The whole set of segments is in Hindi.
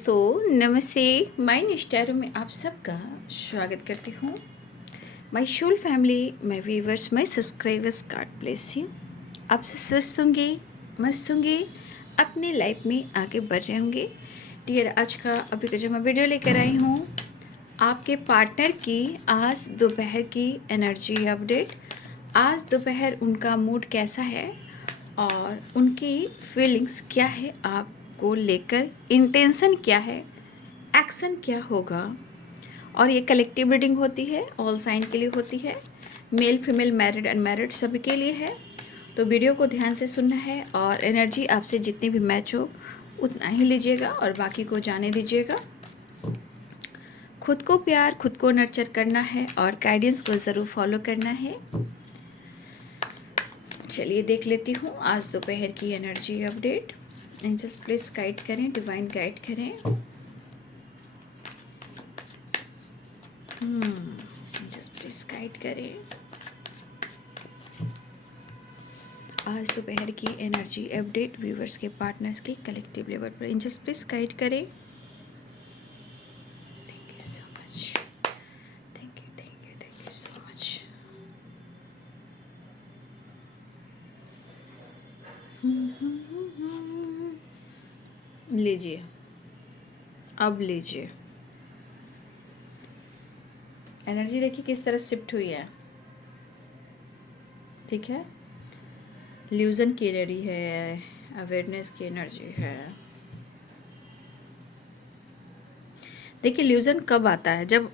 दोस्तों नमस्ते। माय निष्ठारों में आप सबका स्वागत करती हूँ। My whole family, my viewers, my subscribers, God bless you. आप सब स्वस्थ होंगे, मस्त होंगे, अपनी लाइफ में आगे बढ़ रहे होंगे। डियर, आज का अभी का जो मैं वीडियो लेकर आई हूँ, आपके पार्टनर की आज दोपहर की एनर्जी अपडेट। आज दोपहर उनका मूड कैसा है और उनकी फीलिंग्स क्या है आपको लेकर, इंटेंशन क्या है, एक्शन क्या होगा। और ये कलेक्टिव रीडिंग होती है, ऑल साइन के लिए होती है, मेल फीमेल मैरिड अनमैरिड सभी के लिए है। तो वीडियो को ध्यान से सुनना है और एनर्जी आपसे जितनी भी मैच हो उतना ही लीजिएगा और बाकी को जाने दीजिएगा। खुद को प्यार, खुद को नर्चर करना है और गाइडेंस को ज़रूर फॉलो करना है। चलिए देख लेती हूँ आज दोपहर की energy update. Angels please guide करें, डिवाइन गाइड करें। एंजल्स प्लीज गाइड करें आज दोपहर की एनर्जी अपडेट व्यूवर्स के पार्टनर्स की कलेक्टिव लेवल पर। एंजल्स प्लीज गाइड करें। Thank you so much, thank you so much. लीजिए, अब लीजिए एनर्जी, देखिए किस तरह शिफ्ट हुई है। ठीक है, ल्यूजन की एनर्जी है, अवेयरनेस की एनर्जी है। देखिए ल्यूजन कब आता है, जब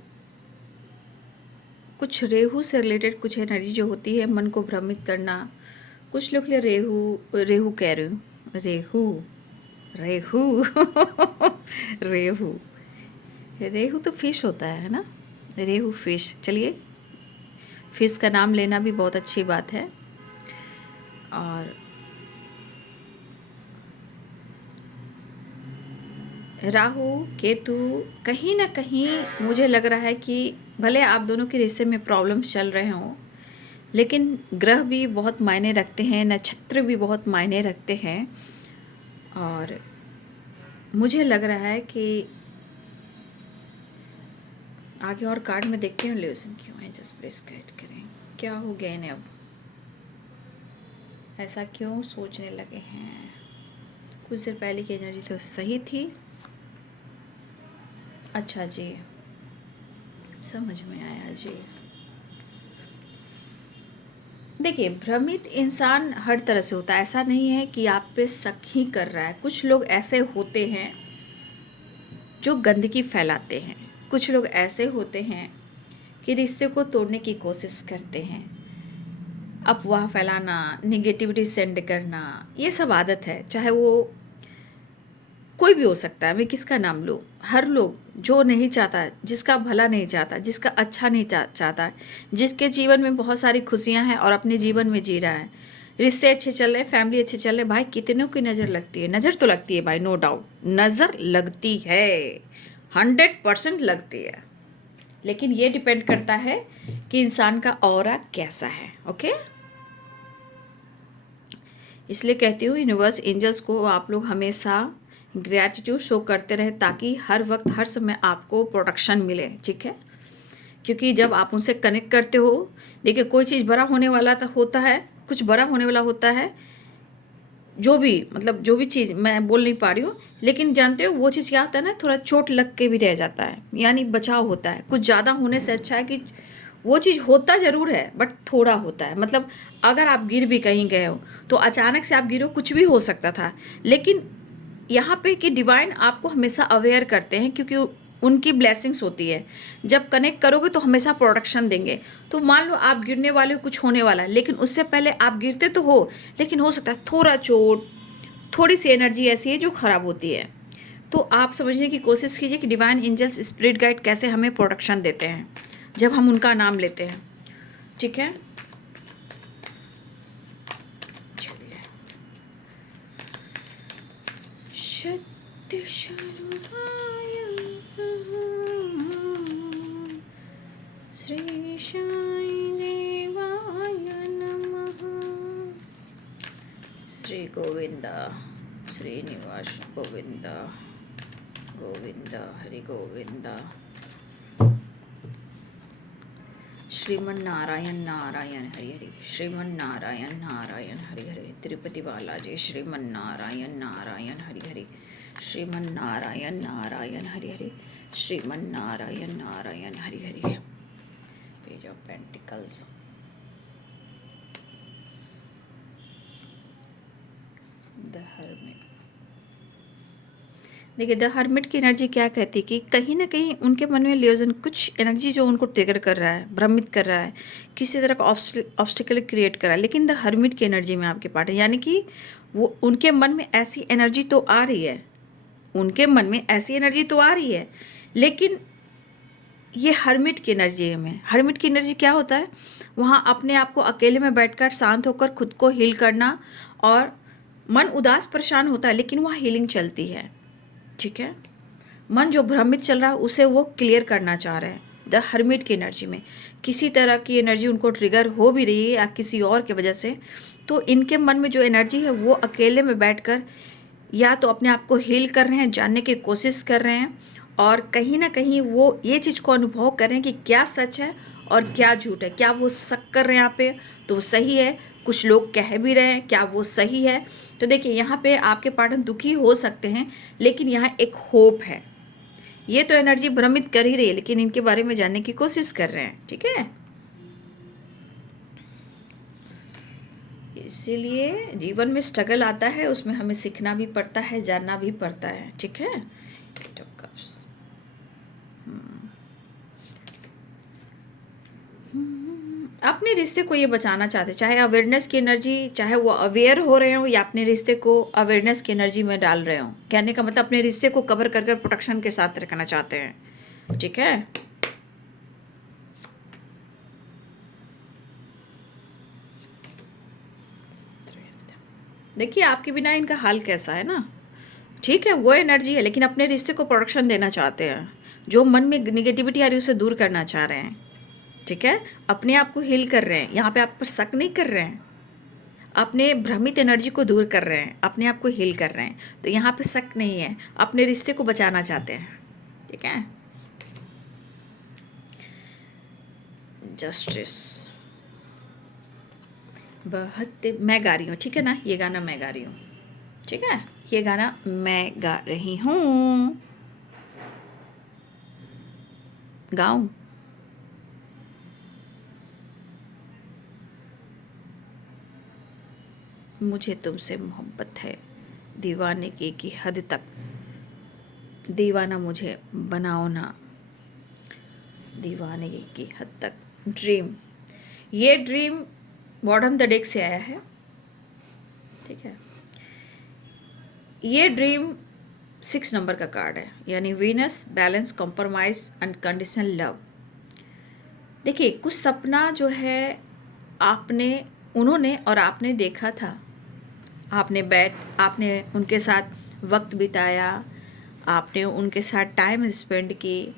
कुछ रेहू से रिलेटेड कुछ एनर्जी जो होती है, मन को भ्रमित करना। कुछ लोग लिए रेहू रेहू कह रही हूँ, रेहू रेहू रेहू रेहू तो फिश होता है ना, रेहू फिश। चलिए, फिश का नाम लेना भी बहुत अच्छी बात है। और राहु केतु कहीं ना कहीं मुझे लग रहा है कि भले आप दोनों के रिश्ते में प्रॉब्लम्स चल रहे हों, लेकिन ग्रह भी बहुत मायने रखते हैं, नक्षत्र भी बहुत मायने रखते हैं। और मुझे लग रहा है कि आगे और कार्ड में देखते हैं ल्यूजन क्यों है। जस्ट प्लीज गाइड करें, क्या हो गया इन्हें, अब ऐसा क्यों सोचने लगे हैं। कुछ देर पहले की एनर्जी तो सही थी। अच्छा जी, समझ में आया जी। देखिए, भ्रमित इंसान हर तरह से होता है, ऐसा नहीं है कि आप पे शक ही कर रहा है। कुछ लोग ऐसे होते हैं जो गंदगी फैलाते हैं, कुछ लोग ऐसे होते हैं कि रिश्ते को तोड़ने की कोशिश करते हैं, अफवाह फैलाना, निगेटिविटी सेंड करना, ये सब आदत है। चाहे वो कोई भी हो सकता है, मैं किसका नाम लूँ। हर लोग जो नहीं चाहता, जिसका भला नहीं चाहता, जिसका अच्छा नहीं चाहता, जिसके जीवन में बहुत सारी खुशियां हैं और अपने जीवन में जी रहा है, रिश्ते अच्छे चल रहे, फैमिली अच्छे चल रहे, भाई कितनों की नज़र लगती है। नज़र तो लगती है भाई, नो डाउट नज़र लगती है, 100% लगती है। लेकिन ये डिपेंड करता है कि इंसान का ऑरा कैसा है। ओके, इसलिए कहती हूँ यूनिवर्स, एंजल्स को आप लोग हमेशा ग्रैटिट्यूड शो करते रहे, ताकि हर वक्त हर समय आपको प्रोटेक्शन मिले। ठीक है, क्योंकि जब आप उनसे कनेक्ट करते हो, देखिए कोई चीज़ बड़ा होने वाला होता है, कुछ बड़ा होने वाला होता है, जो भी मतलब जो भी चीज़ मैं बोल नहीं पा रही हूँ, लेकिन जानते हो वो चीज़ क्या होता है ना, थोड़ा चोट लग के भी रह जाता है, यानी बचाव होता है। कुछ ज़्यादा होने से अच्छा है कि वो चीज़ होता ज़रूर है बट थोड़ा होता है। मतलब अगर आप गिर भी कहीं गए हो तो अचानक से आप गिरो, कुछ भी हो सकता था। लेकिन यहाँ पे कि डिवाइन आपको हमेशा अवेयर करते हैं, क्योंकि उनकी ब्लेसिंग्स होती है। जब कनेक्ट करोगे तो हमेशा प्रोटेक्शन देंगे। तो मान लो आप गिरने वाले हो, कुछ होने वाला है, लेकिन उससे पहले आप गिरते तो हो, लेकिन हो सकता है थोड़ा चोट, थोड़ी सी एनर्जी ऐसी है जो ख़राब होती है। तो आप समझने की कोशिश कीजिए कि डिवाइन एंजल्स, स्पिरिट गाइड कैसे हमें प्रोटेक्शन देते हैं जब हम उनका नाम लेते हैं। ठीक है, चलिए। सत्य स्वरूपाय श्री साई देवाय नमः। Shri Govinda, Srinivas Govinda. Govind Hari Govind. Shriman Narayan Narayan Hari Hari, Shriman Narayan Narayan Hari Hari, Tirupati Balaji Shriman Narayan Narayan Hari Hari, Shriman Narayan Narayan Hari Hari, Shriman Narayan Narayan Hari Hari. Page of pentacles. The hermit. देखिए द हर्मिट की एनर्जी क्या कहती है कि कहीं ना कहीं उनके मन में लियोजन कुछ एनर्जी जो उनको ट्रिगर कर रहा है, भ्रमित कर रहा है, किसी तरह का ऑब्स्टिकल क्रिएट कर रहा है। लेकिन द हर्मिट की एनर्जी में आपके पार्ट है, यानी कि वो उनके मन में ऐसी एनर्जी तो आ रही है, उनके मन में ऐसी एनर्जी तो आ रही है, लेकिन ये हर्मिट की एनर्जी में, हर्मिट की एनर्जी क्या होता है, वहाँ अपने आप को अकेले में बैठकर शांत होकर खुद को हील करना, और मन उदास परेशान होता है लेकिन वहाँ हीलिंग चलती है। ठीक है, मन जो भ्रमित चल रहा है उसे वो क्लियर करना चाह रहे हैं। द हर्मिट की एनर्जी में किसी तरह की एनर्जी उनको ट्रिगर हो भी रही है या किसी और की वजह से, तो इनके मन में जो एनर्जी है वो अकेले में बैठकर या तो अपने आप को हील कर रहे हैं, जानने की कोशिश कर रहे हैं, और कहीं ना कहीं वो ये चीज़ को अनुभव कर रहे हैं कि क्या सच है और क्या झूठ है। क्या वो शक कर रहे हैं यहाँ पे तो वो सही है, कुछ लोग कह भी रहे हैं क्या वो सही है। तो देखिए यहाँ पे आपके पार्टनर दुखी हो सकते हैं, लेकिन यहाँ एक होप है। ये तो एनर्जी भ्रमित कर ही रही है लेकिन इनके बारे में जानने की कोशिश कर रहे हैं। ठीक है, इसीलिए जीवन में स्ट्रगल आता है, उसमें हमें सीखना भी पड़ता है, जानना भी पड़ता है। ठीक है, एट ऑफ कप्स। अपने रिश्ते को ये बचाना चाहते, चाहे अवेयरनेस की एनर्जी, चाहे वो अवेयर हो रहे हो या अपने रिश्ते को अवेयरनेस की एनर्जी में डाल रहे हो। कहने का मतलब अपने रिश्ते को कवर कर प्रोटेक्शन के साथ रखना चाहते हैं। ठीक है, देखिए आपके बिना इनका हाल कैसा है ना। ठीक है, वो एनर्जी है लेकिन अपने रिश्ते को प्रोटेक्शन देना चाहते हैं, जो मन में निगेटिविटी आ रही है उसे दूर करना चाह रहे हैं। ठीक है, अपने आप को हील कर रहे हैं, यहाँ पे आप पर शक नहीं कर रहे हैं, अपने भ्रमित एनर्जी को दूर कर रहे हैं, अपने आप को हील कर रहे हैं। तो यहाँ पे शक नहीं है, अपने रिश्ते को बचाना चाहते हैं। ठीक है, जस्टिस। बहुत मैं गा रही हूँ, ठीक है ना, ये गाना मैं गा रही हूँ। ठीक है, ये गाना मैं गा रही हूँ, गाऊं? मुझे तुमसे मोहब्बत है दीवाने की हद तक, दीवाना मुझे बनाओ ना दीवाने की हद तक। ड्रीम, ये ड्रीम बॉटम द डेक से आया है। ठीक है, ये ड्रीम 6 नंबर का कार्ड है, यानी Venus, balance, compromise, unconditional love. देखिए कुछ सपना जो है आपने, उन्होंने और आपने देखा था, आपने उनके साथ वक्त बिताया, आपने उनके साथ टाइम स्पेंड की,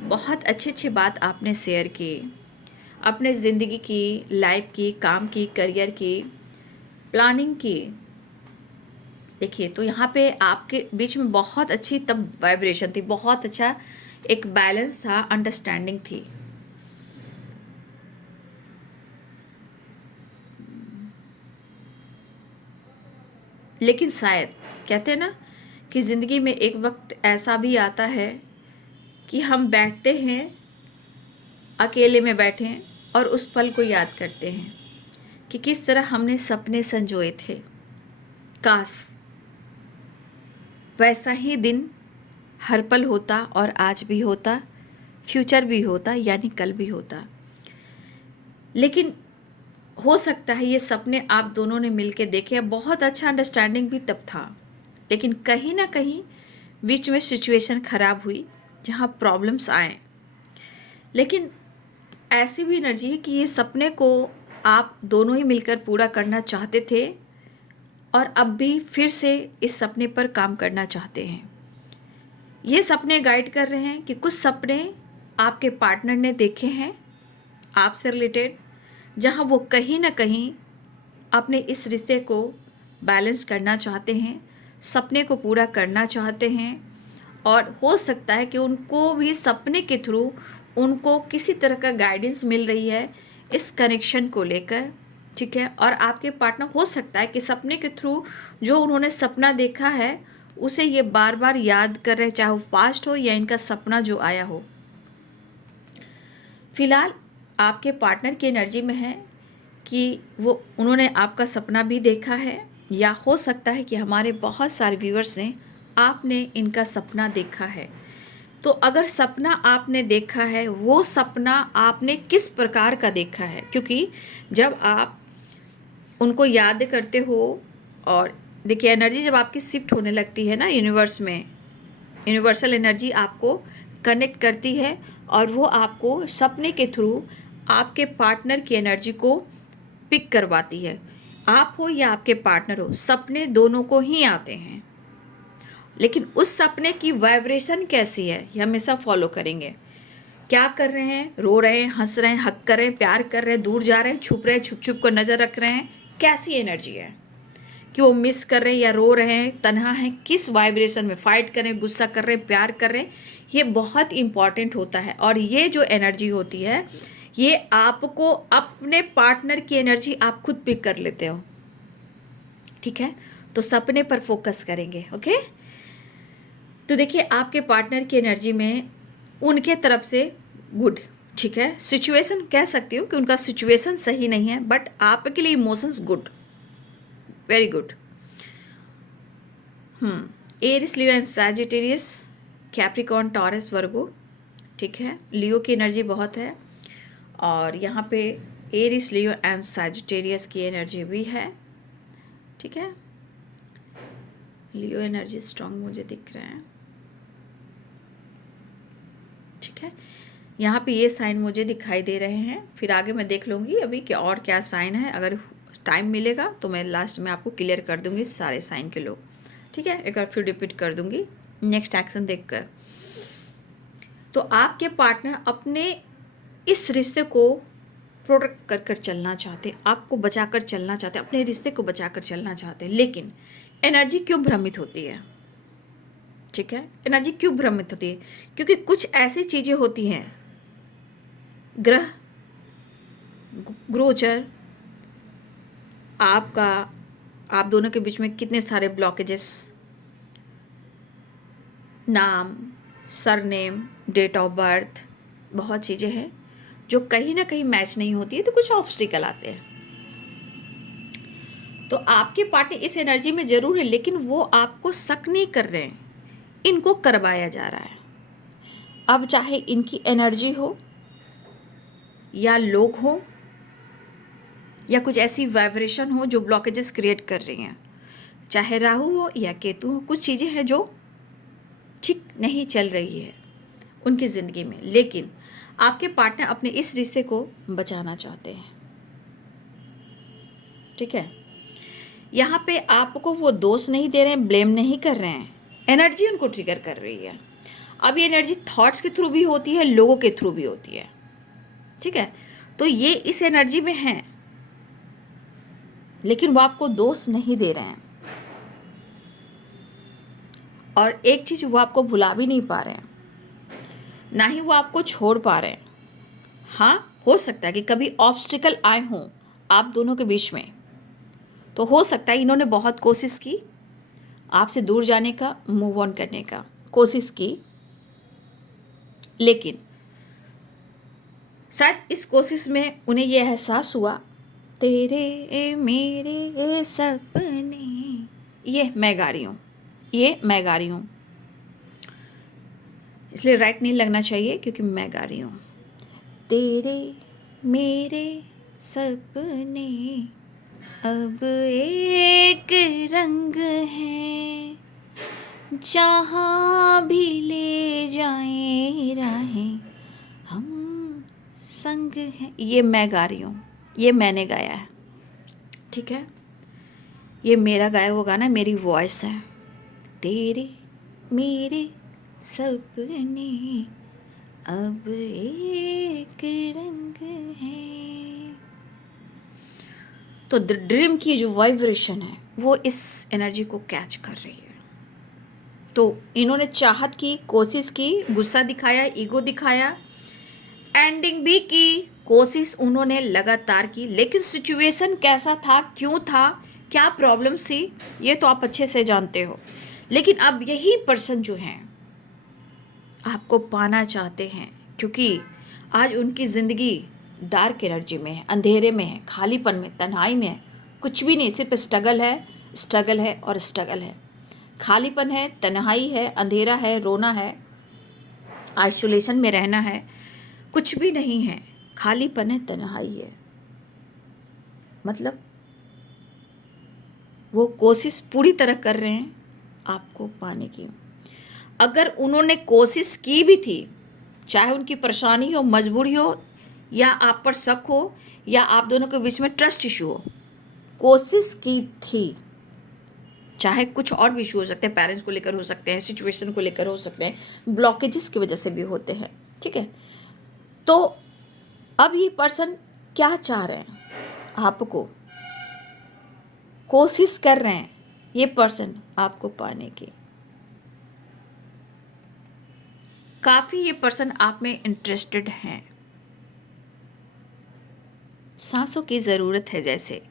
बहुत अच्छी अच्छी बात आपने शेयर की, अपने ज़िंदगी की, लाइफ की, काम की, करियर की प्लानिंग की। देखिए तो यहाँ पे आपके बीच में बहुत अच्छी तब वाइब्रेशन थी, बहुत अच्छा एक बैलेंस था, अंडरस्टैंडिंग थी। लेकिन शायद कहते हैं ना कि ज़िंदगी में एक वक्त ऐसा भी आता है कि हम बैठते हैं, अकेले में बैठें और उस पल को याद करते हैं कि किस तरह हमने सपने संजोए थे। काश वैसा ही दिन हर पल होता, और आज भी होता, फ्यूचर भी होता, यानी कल भी होता। लेकिन हो सकता है ये सपने आप दोनों ने मिलके देखे, बहुत अच्छा अंडरस्टैंडिंग भी तब था, लेकिन कहीं ना कहीं बीच में सिचुएशन ख़राब हुई जहाँ प्रॉब्लम्स आए। लेकिन ऐसी भी एनर्जी है कि ये सपने को आप दोनों ही मिलकर पूरा करना चाहते थे और अब भी फिर से इस सपने पर काम करना चाहते हैं। ये सपने गाइड कर रहे हैं कि कुछ सपने आपके पार्टनर ने देखे हैं आपसे रिलेटेड, जहाँ वो कहीं ना कहीं अपने इस रिश्ते को बैलेंस करना चाहते हैं, सपने को पूरा करना चाहते हैं, और हो सकता है कि उनको भी सपने के थ्रू उनको किसी तरह का गाइडेंस मिल रही है इस कनेक्शन को लेकर, ठीक है। और आपके पार्टनर हो सकता है कि सपने के थ्रू जो उन्होंने सपना देखा है उसे ये बार बार याद कर रहे, चाहे वो पास्ट हो या इनका सपना जो आया हो। फिलहाल आपके पार्टनर की एनर्जी में है कि वो उन्होंने आपका सपना भी देखा है, या हो सकता है कि हमारे बहुत सारे व्यूअर्स ने आपने इनका सपना देखा है। तो अगर सपना आपने देखा है, वो सपना आपने किस प्रकार का देखा है, क्योंकि जब आप उनको याद करते हो और देखिए एनर्जी जब आपकी शिफ्ट होने लगती है ना यूनिवर्स में, यूनिवर्सल एनर्जी आपको कनेक्ट करती है और वो आपको सपने के थ्रू आपके पार्टनर की एनर्जी को पिक करवाती है। आप हो या आपके पार्टनर हो, सपने दोनों को ही आते हैं, लेकिन उस सपने की वाइब्रेशन कैसी है ये हमेशा फॉलो करेंगे। क्या कर रहे हैं, रो रहे हैं, हंस रहे हैं, हक कर रहे हैं, प्यार कर रहे हैं, दूर जा रहे हैं, छुप रहे हैं, छुप छुप कर नज़र रख रहे हैं, कैसी एनर्जी है कि वो मिस कर रहे हैं या रो रहे हैं, तन्हा हैं, किस वाइब्रेशन में, फाइट कर रहे हैं, गुस्सा कर रहे हैं, प्यार कर रहे हैं, ये बहुत इंपॉर्टेंट होता है। और ये जो एनर्जी होती है ये आपको अपने पार्टनर की एनर्जी आप खुद पिक कर लेते हो, ठीक है। तो सपने पर फोकस करेंगे, ओके। तो देखिए आपके पार्टनर की एनर्जी में उनके तरफ से गुड, ठीक है। सिचुएशन कह सकती हूँ कि उनका सिचुएशन सही नहीं है, बट आपके लिए emotions good, very good. Aries, Leo and Sagittarius, Capricorn, Taurus, Virgo, ठीक है। लियो की एनर्जी बहुत है और यहाँ पे एरिस, लियो एंड सैजिटेरियस की एनर्जी भी है, ठीक है। लियो एनर्जी स्ट्रांग मुझे दिख रहा है, ठीक है। यहाँ पे ये साइन मुझे दिखाई दे रहे हैं, फिर आगे मैं देख लूँगी अभी कि और क्या साइन है। अगर टाइम मिलेगा तो मैं लास्ट में आपको क्लियर कर दूँगी सारे साइन के लोग, ठीक है। एक बार फिर रिपीट कर दूँगी नेक्स्ट एक्शन देखकर। तो आपके पार्टनर अपने इस रिश्ते को प्रोटेक्ट कर कर चलना चाहते, आपको बचा कर चलना चाहते, अपने रिश्ते को बचा कर चलना चाहते, लेकिन एनर्जी क्यों भ्रमित होती है, ठीक है। एनर्जी क्यों भ्रमित होती है, क्योंकि कुछ ऐसी चीज़ें होती हैं, ग्रह गोचर, आपका आप दोनों के बीच में कितने सारे ब्लॉकेजेस, नाम, सरनेम, डेट ऑफ बर्थ, बहुत चीज़ें हैं जो कहीं ना कहीं मैच नहीं होती है, तो कुछ ऑब्स्टिकल आते हैं। तो आपके पार्टनर इस एनर्जी में ज़रूर है, लेकिन वो आपको शक नहीं कर रहे हैं, इनको करवाया जा रहा है। अब चाहे इनकी एनर्जी हो या लोग हो या कुछ ऐसी वाइब्रेशन हो जो ब्लॉकेजेस क्रिएट कर रही हैं, चाहे राहु हो या केतु हो, कुछ चीज़ें हैं जो ठीक नहीं चल रही है उनकी ज़िंदगी में, लेकिन आपके पार्टनर अपने इस रिश्ते को बचाना चाहते हैं, ठीक है। यहाँ पे आपको वो दोष नहीं दे रहे हैं, ब्लेम नहीं कर रहे हैं, एनर्जी उनको ट्रिगर कर रही है। अब ये एनर्जी थॉट्स के थ्रू भी होती है, लोगों के थ्रू भी होती है, ठीक है। तो ये इस एनर्जी में है, लेकिन वो आपको दोष नहीं दे रहे हैं। और एक चीज़, वो आपको भुला भी नहीं पा रहे हैं, ना ही वो आपको छोड़ पा रहे हैं। हाँ, हो सकता है कि कभी ऑब्स्टिकल आए हों आप दोनों के बीच में, तो हो सकता है इन्होंने बहुत कोशिश की आपसे दूर जाने का, मूव ऑन करने का कोशिश की, लेकिन शायद इस कोशिश में उन्हें यह एहसास हुआ, तेरे मेरे सपने, ये मैं गा रही हूँ, ये मैं गा रही हूँ, इसलिए राइट नहीं लगना चाहिए क्योंकि मैं गा रही हूँ। तेरे मेरे सपने अब एक रंग है, जहाँ भी ले जाए राहें हम संग हैं, ये मैं गा रही हूँ, ये मैंने गाया है, ठीक है। ये मेरा गाया हुआ गाना, मेरी वॉइस है। तेरे मेरे सपने अब एक रंग है। तो ड्रीम की जो वाइब्रेशन है वो इस एनर्जी को कैच कर रही है, तो इन्होंने चाहत की, कोशिश की, गुस्सा दिखाया, ईगो दिखाया, एंडिंग भी की, कोशिश उन्होंने लगातार की, लेकिन सिचुएशन कैसा था, क्यों था, क्या प्रॉब्लम्स थी, ये तो आप अच्छे से जानते हो। लेकिन अब यही पर्सन जो हैं आपको पाना चाहते हैं, क्योंकि आज उनकी ज़िंदगी डार्क एनर्जी में है, अंधेरे में है, खालीपन में, तन्हाई में है, कुछ भी नहीं, सिर्फ स्ट्रगल है, स्ट्रगल है और स्ट्रगल है। खालीपन है, तन्हाई है, अंधेरा है, रोना है, आइसोलेशन में रहना है, कुछ भी नहीं है, खालीपन है, तन्हाई है। मतलब वो कोशिश पूरी तरह कर रहे हैं आपको पाने की। अगर उन्होंने कोशिश की भी थी, चाहे उनकी परेशानी हो, मजबूरी हो, या आप पर शक हो, या आप दोनों के बीच में ट्रस्ट इशू हो, कोशिश की थी। चाहे कुछ और भी इशू हो सकते हैं, पेरेंट्स को लेकर हो सकते हैं, सिचुएशन को लेकर हो सकते हैं, ब्लॉकेजेस की वजह से भी होते हैं, ठीक है। तो अब ये पर्सन क्या चाह रहे हैं, आपको कोशिश कर रहे हैं ये पर्सन आपको पाने की। काफ़ी ये पर्सन आप में इंटरेस्टेड हैं। सांसों की ज़रूरत है, जैसे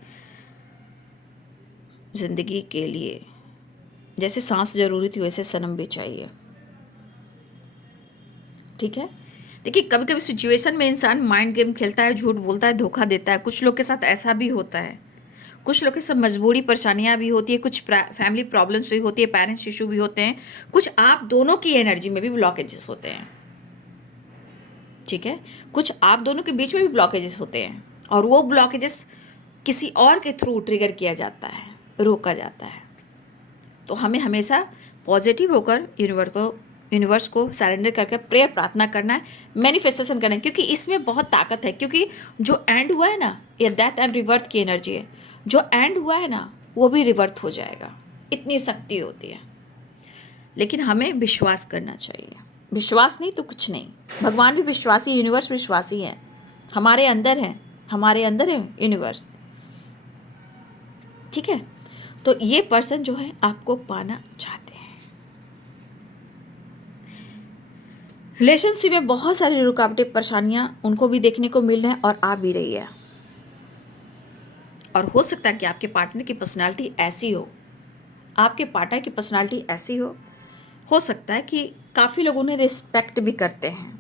ज़िंदगी के लिए जैसे सांस ज़रूरी थी, वैसे सनम भी चाहिए, ठीक है। देखिए, कभी कभी सिचुएशन में इंसान माइंड गेम खेलता है, झूठ बोलता है, धोखा देता है। कुछ लोग के साथ ऐसा भी होता है, कुछ लोग के साथ मजबूरी, परेशानियां भी होती है, कुछ फैमिली प्रॉब्लम्स भी होती है, पेरेंट्स इशू भी होते हैं, कुछ आप दोनों की एनर्जी में भी ब्लॉकेजेस होते हैं, ठीक है। कुछ आप दोनों के बीच में भी ब्लॉकेजेस होते हैं, और वो ब्लॉकेजेस किसी और के थ्रू ट्रिगर किया जाता है, रोका जाता है। तो हमें हमेशा पॉजिटिव होकर यूनिवर्स को सरेंडर करके प्रेयर प्रार्थना करना है, मैनिफेस्टेशन करना है, क्योंकि इसमें बहुत ताकत है। क्योंकि जो एंड हुआ है ना, ये डेथ एंड रिवर्थ की एनर्जी है। जो एंड हुआ है ना, वो भी रिवर्थ हो जाएगा, इतनी शक्ति होती है। लेकिन हमें विश्वास करना चाहिए। विश्वास नहीं तो कुछ नहीं। भगवान भी विश्वासी, यूनिवर्स विश्वासी है, हमारे अंदर है, हमारे अंदर है यूनिवर्स, ठीक है। तो ये पर्सन जो है आपको पाना चाहते हैं। रिलेशनशिप में बहुत सारी रुकावटें, परेशानियां उनको भी देखने को मिल रहे हैं और आ भी रही है। और हो सकता है कि आपके पार्टनर की पर्सनालिटी ऐसी हो, आपके पार्टनर की पर्सनालिटी ऐसी हो सकता है कि काफ़ी लोग उन्हें रिस्पेक्ट भी करते हैं,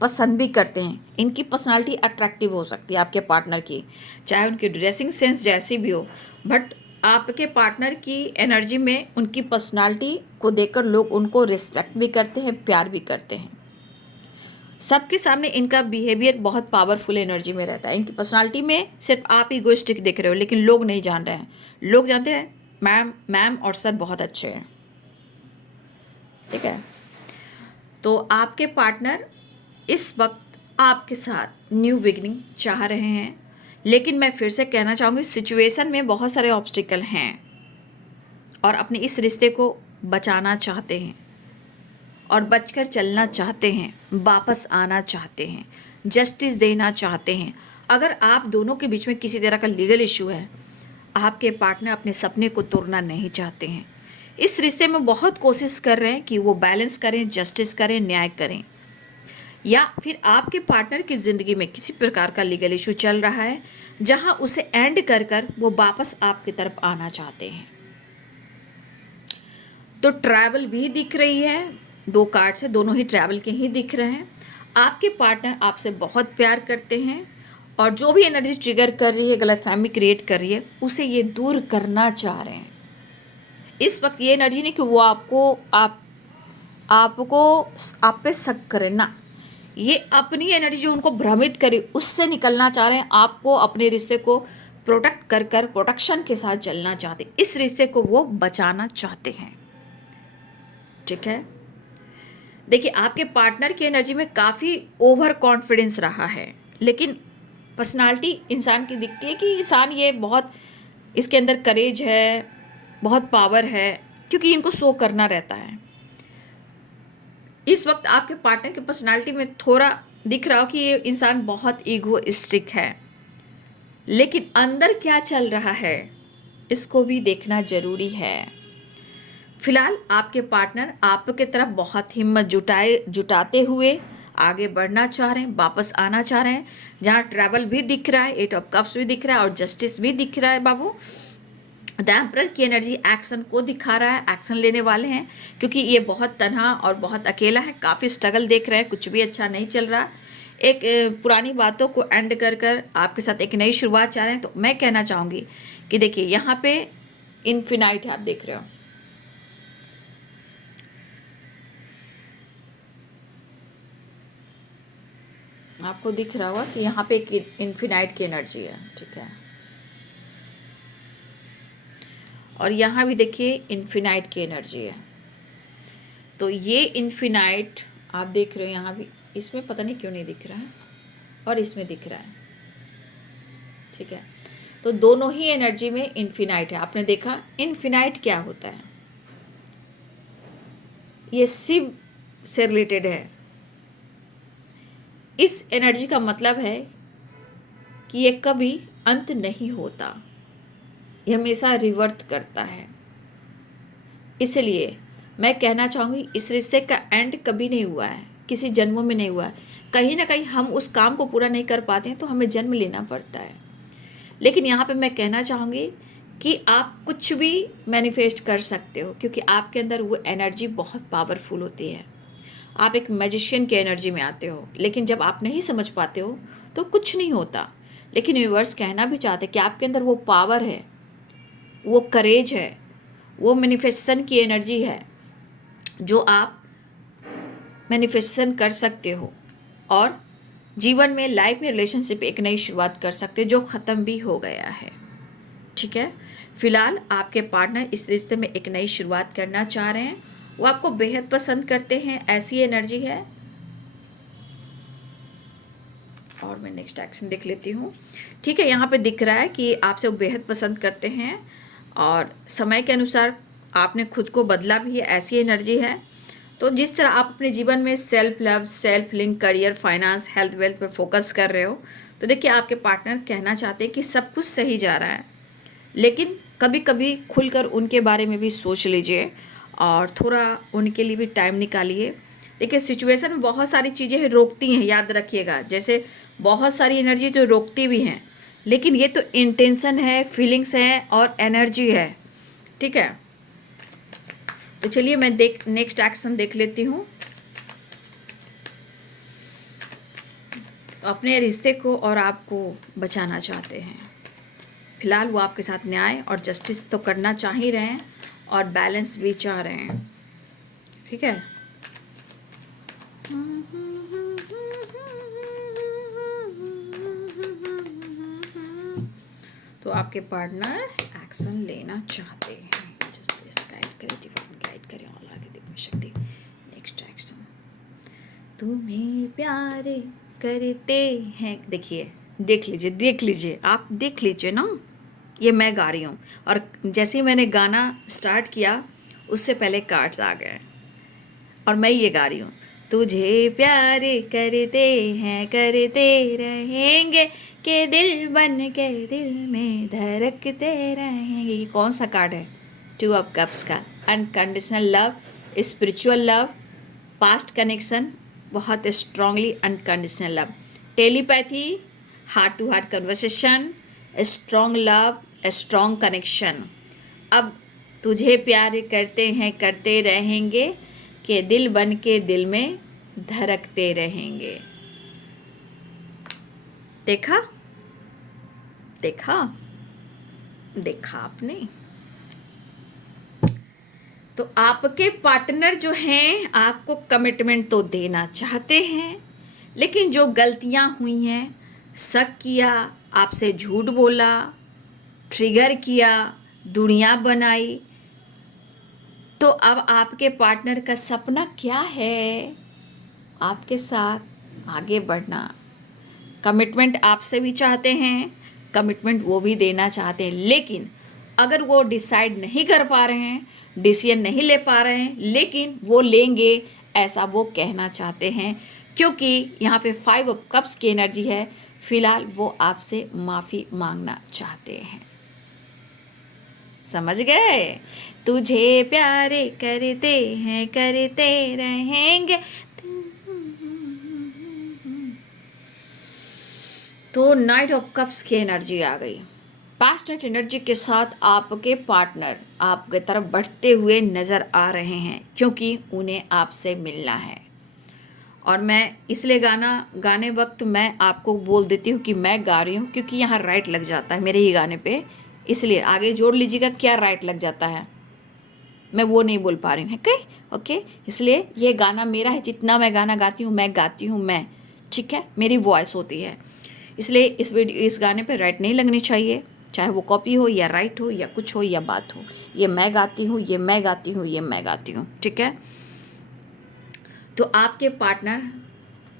पसंद भी करते हैं। इनकी पर्सनालिटी अट्रैक्टिव हो सकती है आपके पार्टनर की, चाहे उनकी ड्रेसिंग सेंस जैसी भी हो, बट आपके पार्टनर की एनर्जी में उनकी पर्सनालिटी को देखकर लोग उनको रिस्पेक्ट भी करते हैं, प्यार भी करते हैं। सबके सामने इनका बिहेवियर बहुत पावरफुल एनर्जी में रहता है। इनकी पर्सनालिटी में सिर्फ आप इगोइस्टिक दिख रहे हो, लेकिन लोग नहीं जान रहे हैं। लोग जानते हैं मैम और सर बहुत अच्छे हैं, ठीक है। तो आपके पार्टनर इस वक्त आपके साथ न्यू बिगिनिंग चाह रहे हैं, लेकिन मैं फिर से कहना चाहूँगी, सिचुएशन में बहुत सारे ऑब्स्टिकल हैं और अपने इस रिश्ते को बचाना चाहते हैं और बचकर चलना चाहते हैं, वापस आना चाहते हैं, जस्टिस देना चाहते हैं। अगर आप दोनों के बीच में किसी तरह का लीगल इशू है, आपके पार्टनर अपने सपने को तोड़ना नहीं चाहते हैं। इस रिश्ते में बहुत कोशिश कर रहे हैं कि वो बैलेंस करें, जस्टिस करें, न्याय करें। या फिर आपके पार्टनर की ज़िंदगी में किसी प्रकार का लीगल इशू चल रहा है, जहां उसे एंड कर कर वो वापस आपकी तरफ आना चाहते हैं। तो ट्रैवल भी दिख रही है, 2 कार्ड से दोनों ही ट्रैवल के ही दिख रहे हैं। आपके पार्टनर आपसे बहुत प्यार करते हैं और जो भी एनर्जी ट्रिगर कर रही है, गलतफहमी क्रिएट कर रही है, उसे ये दूर करना चाह रहे हैं। इस वक्त ये एनर्जी नहीं कि वो आपको आप पे शक करे ना, ये अपनी एनर्जी जो उनको भ्रमित करे, उससे निकलना चाह रहे हैं। आपको अपने रिश्ते को प्रोटेक्ट कर कर प्रोटेक्शन के साथ चलना चाहते, इस रिश्ते को वो बचाना चाहते हैं, ठीक है। देखिए, आपके पार्टनर की एनर्जी में काफ़ी ओवर कॉन्फिडेंस रहा है, लेकिन पर्सनालिटी इंसान की दिखती है कि इंसान ये बहुत, इसके अंदर करेज है, बहुत पावर है, क्योंकि इनको शो करना रहता है। इस वक्त आपके पार्टनर की पर्सनालिटी में थोड़ा दिख रहा हो कि ये इंसान बहुत ईगोइस्टिक है, लेकिन अंदर क्या चल रहा है इसको भी देखना जरूरी है। फिलहाल आपके पार्टनर आपके तरफ बहुत हिम्मत जुटाते हुए आगे बढ़ना चाह रहे हैं, वापस आना चाह रहे हैं। जहाँ ट्रैवल भी दिख रहा है, 8 ऑफ कप्स भी दिख रहा है और जस्टिस भी दिख रहा है बाबू। द एम्परर की एनर्जी एक्शन को दिखा रहा है, एक्शन लेने वाले हैं, क्योंकि ये बहुत तन्हा और बहुत अकेला है, काफ़ी स्ट्रगल देख रहे हैं, कुछ भी अच्छा नहीं चल रहा। एक पुरानी बातों को एंड कर कर आपके साथ एक नई शुरुआत चाह रहे हैं। तो मैं कहना चाहूँगी कि देखिए यहाँ पे इन्फिनाइट है, आप देख रहे हो, आपको दिख रहा होगा कि यहाँ पे एक इन्फिनाइट की एनर्जी है, ठीक है। और यहाँ भी देखिए इन्फिनाइट की एनर्जी है। तो ये इन्फिनाइट आप देख रहे हो, यहाँ भी इसमें पता नहीं क्यों नहीं दिख रहा है और इसमें दिख रहा है, ठीक है। तो दोनों ही एनर्जी में इन्फिनाइट है। आपने देखा इन्फिनाइट क्या होता है, ये शिव से रिलेटेड है। इस एनर्जी का मतलब है कि ये कभी अंत नहीं होता, ये हमेशा रिवर्ट करता है। इसलिए मैं कहना चाहूँगी इस रिश्ते का एंड कभी नहीं हुआ है, किसी जन्मों में नहीं हुआ है। कहीं ना कहीं हम उस काम को पूरा नहीं कर पाते हैं तो हमें जन्म लेना पड़ता है। लेकिन यहाँ पे मैं कहना चाहूँगी कि आप कुछ भी मैनिफेस्ट कर सकते हो, क्योंकि आपके अंदर वो एनर्जी बहुत पावरफुल होती है। आप एक मैजिशियन की एनर्जी में आते हो, लेकिन जब आप नहीं समझ पाते हो तो कुछ नहीं होता। लेकिन यूनिवर्स कहना भी चाहते कि आपके अंदर वो पावर है, वो करेज है, वो मैनिफेस्टेशन की एनर्जी है, जो आप मैनिफेस्टेशन कर सकते हो और जीवन में, लाइफ में, रिलेशनशिप एक नई शुरुआत कर सकते हो जो ख़त्म भी हो गया है, ठीक है। फिलहाल आपके पार्टनर इस रिश्ते में एक नई शुरुआत करना चाह रहे हैं, वो आपको बेहद पसंद करते हैं, ऐसी एनर्जी है। और मैं नेक्स्ट एक्शन देख लेती हूँ, ठीक है। यहाँ पे दिख रहा है कि आपसे वो बेहद पसंद करते हैं और समय के अनुसार आपने खुद को बदला भी है, ऐसी एनर्जी है। तो जिस तरह आप अपने जीवन में self love, self link, career, finance, health, wealth पे फोकस कर रहे हो, तो देखिए आपके पार्टनर कहना चाहते हैं कि सब कुछ सही जा रहा है, लेकिन कभी कभी खुलकर उनके बारे में भी सोच लीजिए और थोड़ा उनके लिए भी टाइम निकालिए। देखिए सिचुएशन में बहुत सारी चीज़ें रोकती हैं, याद रखिएगा, जैसे बहुत सारी एनर्जी जो रोकती भी हैं, लेकिन ये तो इंटेंशन है, फीलिंग्स है और एनर्जी है, ठीक है। तो चलिए मैं नेक्स्ट एक्शन देख लेती हूँ। अपने रिश्ते को और आपको बचाना चाहते हैं। फिलहाल वो आपके साथ न्याय और जस्टिस तो करना चाह ही रहे हैं और बैलेंस भी चाह रहे हैं, ठीक है। तो आपके पार्टनर एक्शन लेना चाहते हैं, गाइड करें और आगे देखने शक्ति। नेक्स्ट एक्शन, तुम्हें प्यार करते हैं। देखिए, देख लीजिए आप देख लीजिए ना, ये मैं गा रही हूँ और जैसे ही मैंने गाना स्टार्ट किया उससे पहले कार्ड्स आ गए और मैं ये गा रही हूँ, तुझे प्यार करते हैं, करते रहेंगे, के दिल बन के दिल में धड़कते रहेंगे। ये कौन सा कार्ड है? 2 ऑफ कप्स का। Unconditional love, spiritual love, past connection, बहुत strongly unconditional love, telepathy, heart to heart conversation, strong love, strong connection. अब तुझे प्यार करते हैं, करते रहेंगे, के दिल बन के दिल में धड़कते रहेंगे। देखा आपने? तो आपके पार्टनर जो हैं आपको कमिटमेंट तो देना चाहते हैं, लेकिन जो गलतियां हुई हैं, शक किया, आपसे झूठ बोला, ट्रिगर किया, दुनिया बनाई, तो अब आपके पार्टनर का सपना क्या है? आपके साथ आगे बढ़ना। कमिटमेंट आपसे भी चाहते हैं, कमिटमेंट वो भी देना चाहते हैं, लेकिन अगर वो डिसाइड नहीं कर पा रहे हैं, डिसीजन नहीं ले पा रहे हैं, लेकिन वो लेंगे ऐसा वो कहना चाहते हैं, क्योंकि यहाँ पे 5 ऑफ कप्स की एनर्जी है। फिलहाल वो आपसे माफ़ी मांगना चाहते हैं। समझ गए? तुझे प्यारे करते हैं करते रहेंगे। तो नाइट ऑफ कप्स की एनर्जी आ गई। पास्ट नाइट एनर्जी के साथ आपके पार्टनर आपके तरफ बढ़ते हुए नज़र आ रहे हैं, क्योंकि उन्हें आपसे मिलना है। और मैं इसलिए गाने वक्त मैं आपको बोल देती हूँ कि मैं गा रही हूँ, क्योंकि यहाँ राइट लग जाता है मेरे ही गाने पे, इसलिए आगे जोड़ लीजिएगा क्या राइट लग जाता है, मैं वो नहीं बोल पा रही हूँ। ओके, इसलिए ये गाना मेरा है, जितना मैं गाना गाती हूँ मैं गाती हूँ मैं, ठीक है, मेरी वॉइस होती है, इसलिए इस गाने पे राइट नहीं लगनी चाहिए, चाहे वो कॉपी हो या राइट हो या कुछ हो या बात हो। ये मैं गाती हूँ, ये मैं गाती हूँ, ये मैं गाती हूँ, ठीक है। तो आपके पार्टनर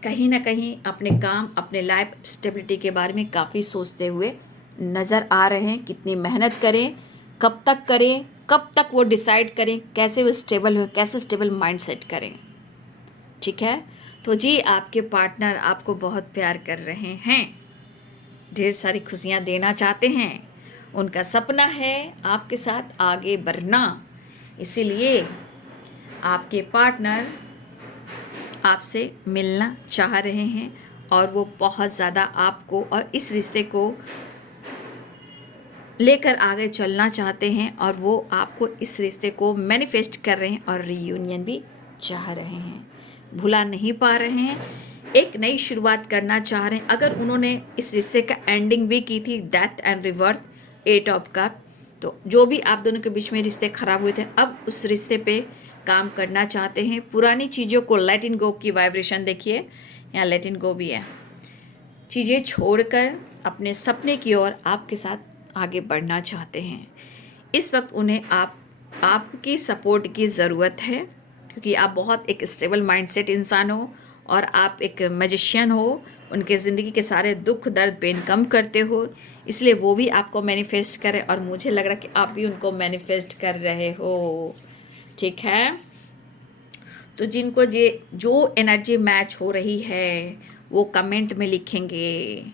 कहीं ना कहीं अपने काम, अपने लाइफ स्टेबिलिटी के बारे में काफ़ी सोचते हुए नज़र आ रहे हैं। कितनी मेहनत करें, कब तक करें, कब तक वो डिसाइड करें, कैसे वो स्टेबल हो, कैसे स्टेबल माइंड सेट करें, ठीक है। तो जी आपके पार्टनर आपको बहुत प्यार कर रहे हैं, ढेर सारी खुशियाँ देना चाहते हैं, उनका सपना है आपके साथ आगे बढ़ना, इसीलिए आपके पार्टनर आपसे मिलना चाह रहे हैं और वो बहुत ज़्यादा आपको और इस रिश्ते को लेकर आगे चलना चाहते हैं, और वो आपको इस रिश्ते को मैनिफेस्ट कर रहे हैं और रीयूनियन भी चाह रहे हैं, भुला नहीं पा रहे हैं, एक नई शुरुआत करना चाह रहे हैं। अगर उन्होंने इस रिश्ते का एंडिंग भी की थी, डेथ एंड रिवर्थ, 8 ऑफ कप, तो जो भी आप दोनों के बीच में रिश्ते खराब हुए थे, अब उस रिश्ते पे काम करना चाहते हैं। पुरानी चीज़ों को लेट इन गो की वाइब्रेशन देखिए, यहाँ लेट इन गो भी है, चीज़ें छोड़कर अपने सपने की ओर आपके साथ आगे बढ़ना चाहते हैं। इस वक्त उन्हें आपकी सपोर्ट की ज़रूरत है, क्योंकि आप बहुत एक स्टेबल माइंडसेट इंसान हो और आप एक मैजिशियन हो, उनके ज़िंदगी के सारे दुख दर्द पेन कम करते हो, इसलिए वो भी आपको मैनिफेस्ट करें, और मुझे लग रहा है कि आप भी उनको मैनिफेस्ट कर रहे हो, ठीक है। तो जिनको जो एनर्जी मैच हो रही है वो कमेंट में लिखेंगे,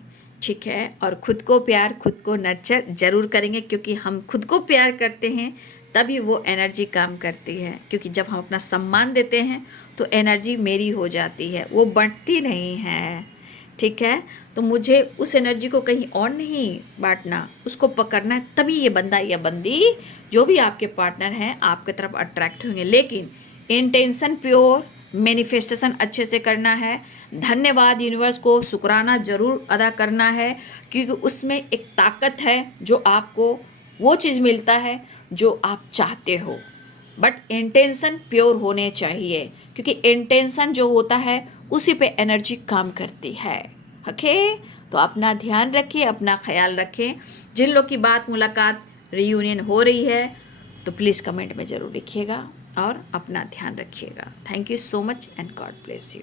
ठीक है, और ख़ुद को प्यार, खुद को नर्चर ज़रूर करेंगे, क्योंकि हम खुद को प्यार करते हैं तभी वो एनर्जी काम करती है, क्योंकि जब हम अपना सम्मान देते हैं तो एनर्जी मेरी हो जाती है, वो बढ़ती नहीं है, ठीक है। तो मुझे उस एनर्जी को कहीं और नहीं बांटना, उसको पकड़ना है, तभी ये बंदा या बंदी जो भी आपके पार्टनर हैं आपके तरफ अट्रैक्ट होंगे। लेकिन इंटेंशन प्योर, मैनिफेस्टेशन अच्छे से करना है, धन्यवाद यूनिवर्स को शुक्राना ज़रूर अदा करना है, क्योंकि उसमें एक ताकत है जो आपको वो चीज़ मिलता है जो आप चाहते हो, बट इंटेंशन प्योर होने चाहिए, क्योंकि इंटेंशन जो होता है उसी पे एनर्जी काम करती है, ओके। तो अपना ध्यान रखिए, अपना ख्याल रखें। जिन लोग की बात मुलाकात रीयूनियन हो रही है तो प्लीज़ कमेंट में ज़रूर लिखिएगा और अपना ध्यान रखिएगा। Thank you so much and God bless you.